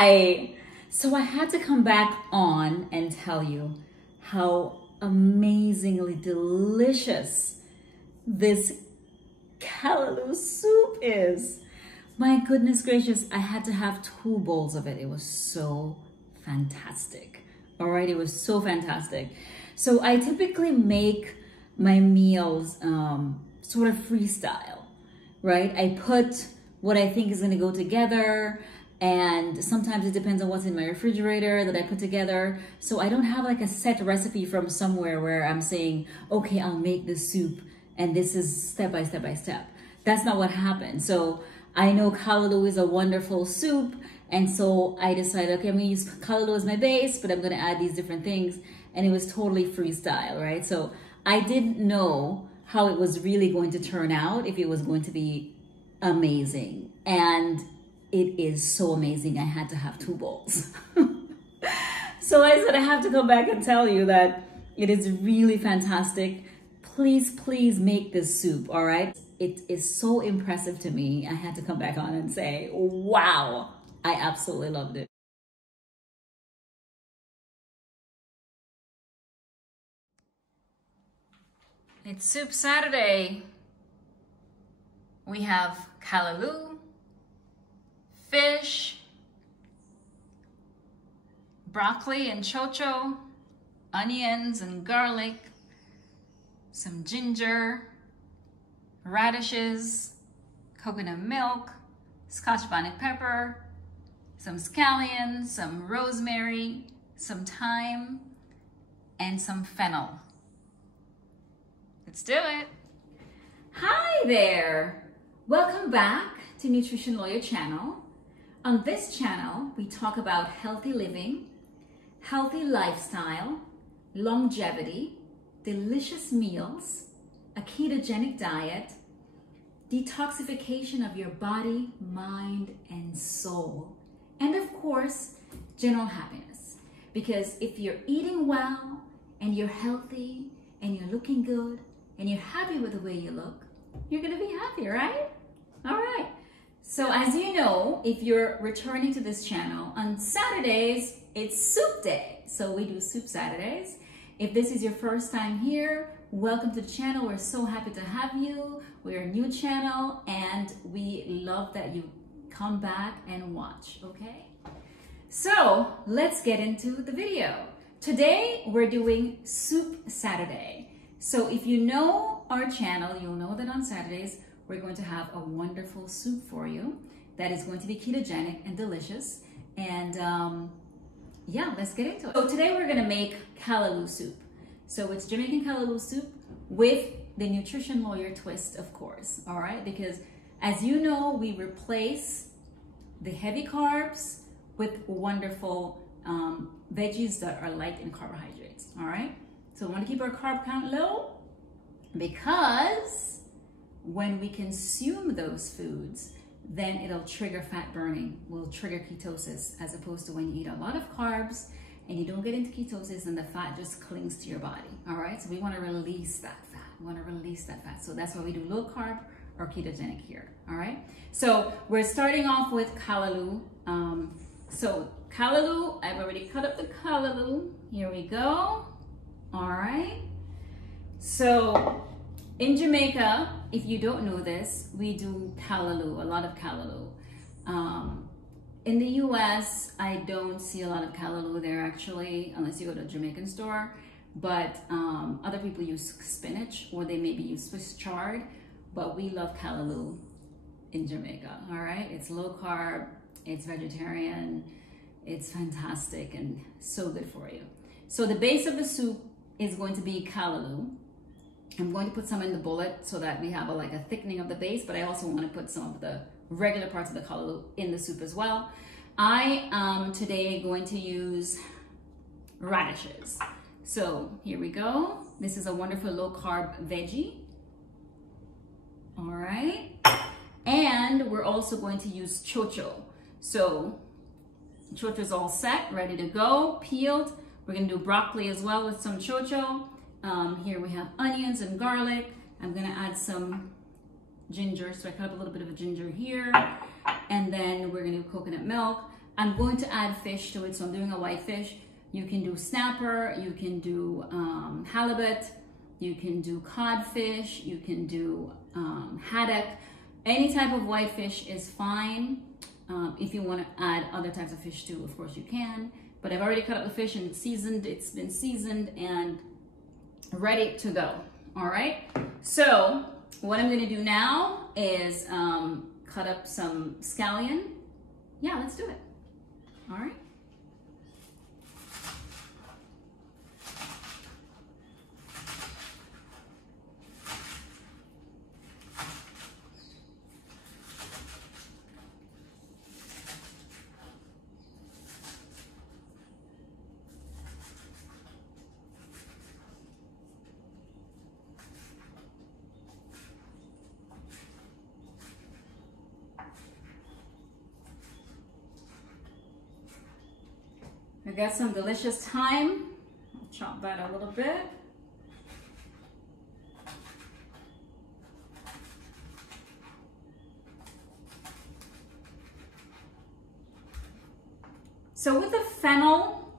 Hi! So I had to come back on and tell you how amazingly delicious this callaloo soup is. My goodness gracious, I had to have 2 bowls of it. It was so fantastic. All right, it was so fantastic. So I typically make my meals sort of freestyle, right? I put what I think is gonna go together, and sometimes it depends on what's in my refrigerator that I put together. So I don't have like a set recipe from somewhere where I'm saying, okay, I'll make this soup and this is step by step by step. That's not what happened. So I know callaloo is a wonderful soup, and so I decided, okay, I'm gonna use callaloo as my base, but I'm gonna add these different things, and it was totally freestyle, right? So I didn't know how it was really going to turn out, if it was going to be amazing, and it is so amazing. I had to have 2 bowls. So I said I have to come back and tell you that it is really fantastic. Please, please make this soup, all right? It is so impressive to me. I had to come back on and say, wow, I absolutely loved it. It's Soup Saturday. We have callaloo, fish, broccoli and Cho Cho, onions and garlic, some ginger, radishes, coconut milk, Scotch bonnet pepper, some scallion, some rosemary, some thyme, and some fennel. Let's do it. Hi there. Welcome back to Nutrition Lawyer channel. On this channel, we talk about healthy living, healthy lifestyle, longevity, delicious meals, a ketogenic diet, detoxification of your body, mind, and soul, and of course, general happiness. Because if you're eating well and you're healthy and you're looking good and you're happy with the way you look, you're gonna be happy, right? All right. So as you know, if you're returning to this channel, on Saturdays, it's soup day. So we do soup Saturdays. If this is your first time here, welcome to the channel. We're so happy to have you. We're a new channel and we love that you come back and watch, okay? So let's get into the video. Today, we're doing Soup Saturday. So if you know our channel, you'll know that on Saturdays, we're going to have a wonderful soup for you that is going to be ketogenic and delicious. And yeah, let's get into it. So today we're gonna make callaloo soup. So it's Jamaican callaloo soup with the Nutrition Lawyer twist, of course, all right? Because as you know, we replace the heavy carbs with wonderful veggies that are light in carbohydrates, all right? So we wanna keep our carb count low because when we consume those foods, then it'll trigger fat burning, will trigger ketosis, as opposed to when you eat a lot of carbs and you don't get into ketosis and the fat just clings to your body, all right? So we wanna release that fat, we wanna release that fat. So that's why we do low carb or ketogenic here, all right? So we're starting off with callaloo. So callaloo, I've already cut up the callaloo. Here we go, all right? So in Jamaica, if you don't know this, we do callaloo, a lot of callaloo. In the US, I don't see a lot of callaloo there actually, unless you go to a Jamaican store. But other people use spinach, or they maybe use Swiss chard, but we love callaloo in Jamaica, all right? It's low carb, it's vegetarian, it's fantastic and so good for you. So the base of the soup is going to be callaloo. I'm going to put some in the bullet so that we have like a thickening of the base, but I also want to put some of the regular parts of the callaloo in the soup as well. I am today going to use radishes. So here we go. This is a wonderful low carb veggie. All right. And we're also going to use Cho Cho. So Cho Cho is all set, ready to go, peeled. We're going to do broccoli as well with some Cho Cho. Here we have onions and garlic. I'm gonna add some ginger, so I cut up a little bit of a ginger here. And then we're gonna do coconut milk. I'm going to add fish to it, so I'm doing a white fish. You can do snapper, you can do halibut, you can do codfish, you can do haddock. Any type of white fish is fine. If you want to add other types of fish too, of course you can. But I've already cut up the fish and it's seasoned. It's been seasoned and ready to go. All right. So what I'm going to do now is cut up some scallion. Yeah, let's do it. All right. I got some delicious thyme. I'll chop that a little bit. So with the fennel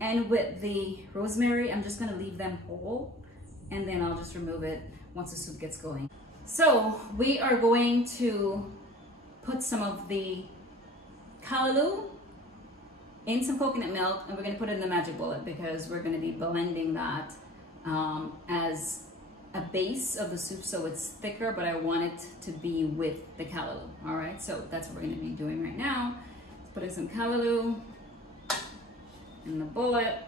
and with the rosemary, I'm just gonna leave them whole and then I'll just remove it once the soup gets going. So we are going to put some of the callaloo in some coconut milk, and we're going to put it in the magic bullet because we're going to be blending that as a base of the soup so it's thicker, but I want it to be with the callaloo. All right, so that's what we're going to be doing right now. Putting some callaloo in the bullet.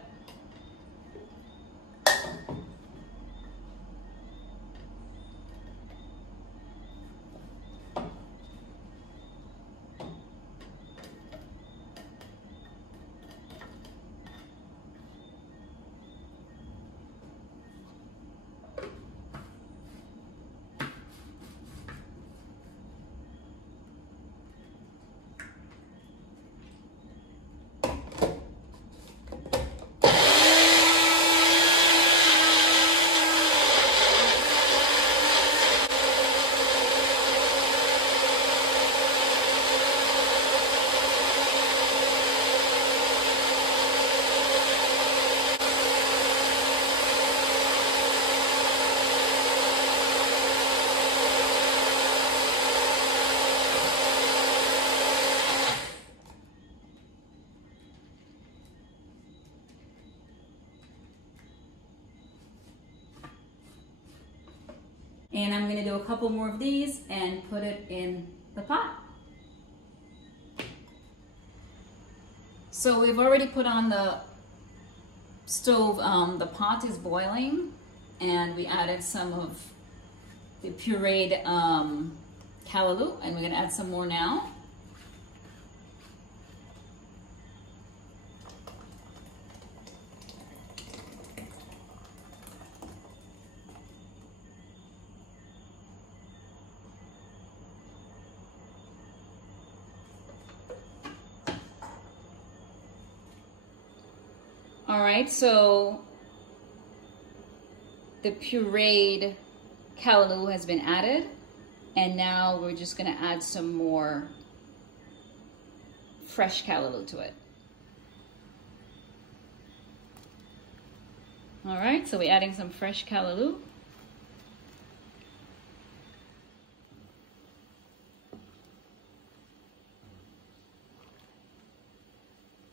And I'm gonna do a couple more of these and put it in the pot. So we've already put on the stove, the pot is boiling, and we added some of the pureed callaloo, and we're gonna add some more now. All right, so the pureed callaloo has been added, and now we're just gonna add some more fresh callaloo to it. All right, so we're adding some fresh callaloo.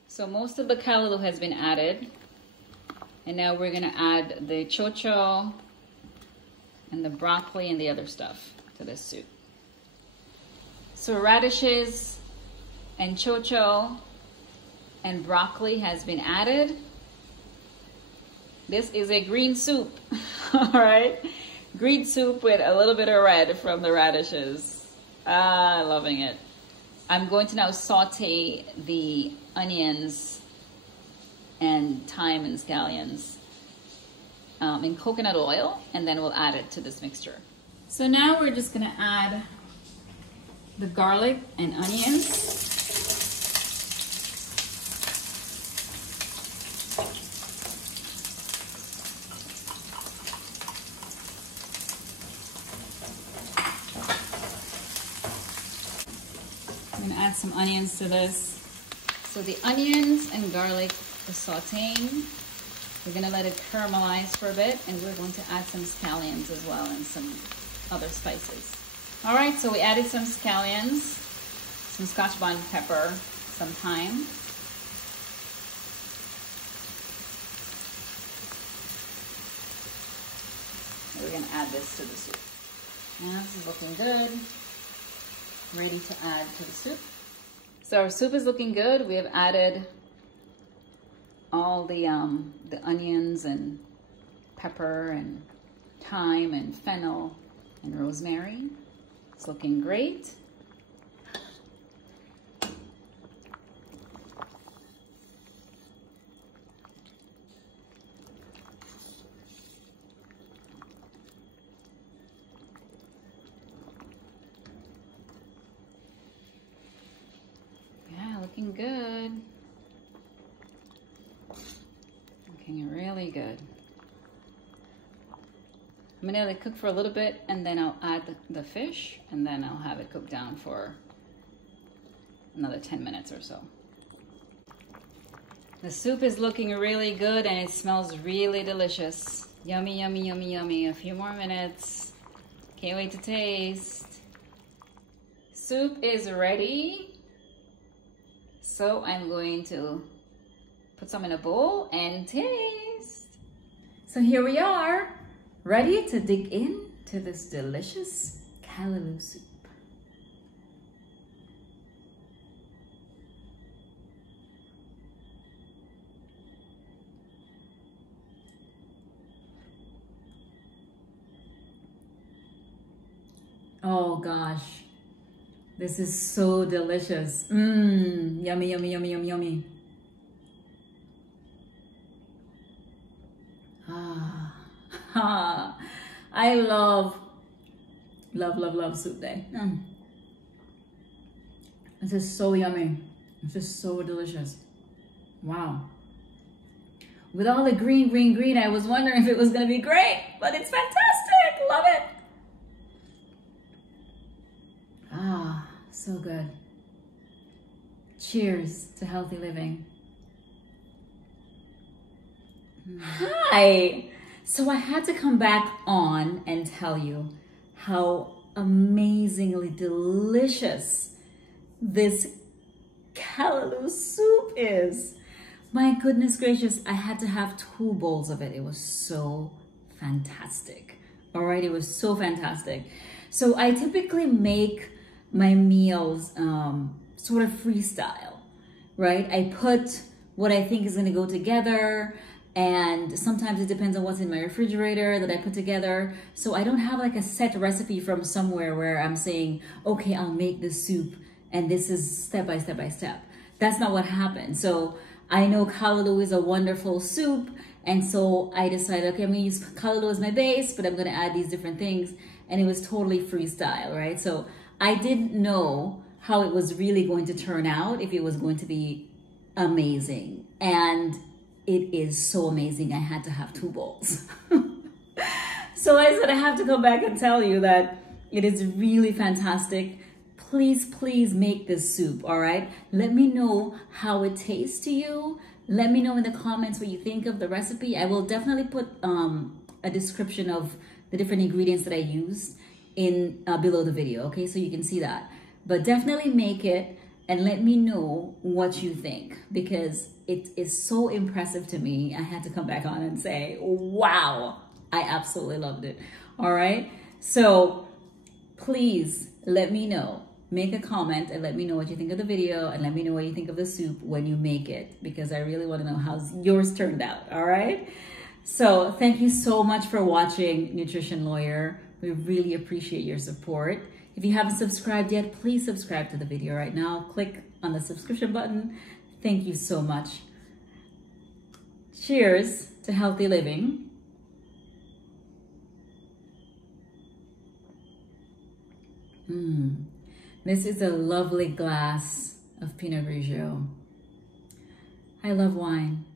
So most of the callaloo has been added, and now we're gonna add the Cho Cho and the broccoli and the other stuff to this soup. So radishes and Cho Cho and broccoli has been added. This is a green soup, all right? Green soup with a little bit of red from the radishes. Ah, loving it. I'm going to now saute the onions and thyme and scallions in coconut oil, and then we'll add it to this mixture. So now we're just gonna add the garlic and onions. I'm gonna add some onions to this. So the onions and garlic is sauteing. We're gonna let it caramelize for a bit, and we're going to add some scallions as well and some other spices. All right, so we added some scallions, some Scotch bonnet pepper, some thyme. We're gonna add this to the soup. Now this is looking good. Ready to add to the soup. So our soup is looking good. We have added all the onions and pepper and thyme and fennel and rosemary. It's looking great. Yeah, looking good. Looking really good. I'm gonna let it cook for a little bit, and then I'll add the fish, and then I'll have it cook down for another 10 minutes or so. The soup is looking really good, and it smells really delicious. Yummy, yummy, yummy, yummy. A few more minutes. Can't wait to taste. Soup is ready. So I'm going to put some in a bowl and taste. So here we are, ready to dig into this delicious callaloo soup. Oh gosh, this is so delicious. Mmm, yummy, yummy, yummy, yummy, yummy. Ah, I love soup day. This is so yummy. It's just so delicious. Wow. With all the green, I was wondering if it was gonna be great, but it's fantastic. Love it. Ah, so good. Cheers to healthy living. Hi. So I had to come back on and tell you how amazingly delicious this callaloo soup is. My goodness gracious, I had to have 2 bowls of it. It was so fantastic. All right, it was so fantastic. So I typically make my meals sort of freestyle, right? I put what I think is gonna go together, and sometimes it depends on what's in my refrigerator that I put together. So I don't have like a set recipe from somewhere where I'm saying, okay, I'll make this soup and this is step by step by step. That's not what happened. So I know callaloo is a wonderful soup, and so I decided, okay, I'm gonna use callaloo as my base, but I'm gonna add these different things, and it was totally freestyle, right? So I didn't know how it was really going to turn out, if it was going to be amazing. And it is so amazing. I had to have 2 bowls. So I said I have to come back and tell you that it is really fantastic. Please make this soup, all right? Let me know how it tastes to you. Let me know in the comments what you think of the recipe. I will definitely put a description of the different ingredients that I used in below the video, okay? So you can see that. But definitely make it and let me know what you think, because it is so impressive to me. I had to come back on and say, wow, I absolutely loved it. All right, so please let me know. Make a comment and let me know what you think of the video, and let me know what you think of the soup when you make it, because I really want to know how yours turned out. All right, so thank you so much for watching Nutrition Lawyer. We really appreciate your support. If you haven't subscribed yet, please subscribe to the video right now. Click on the subscription button. Thank you so much. Cheers to healthy living. This is a lovely glass of Pinot Grigio. I love wine.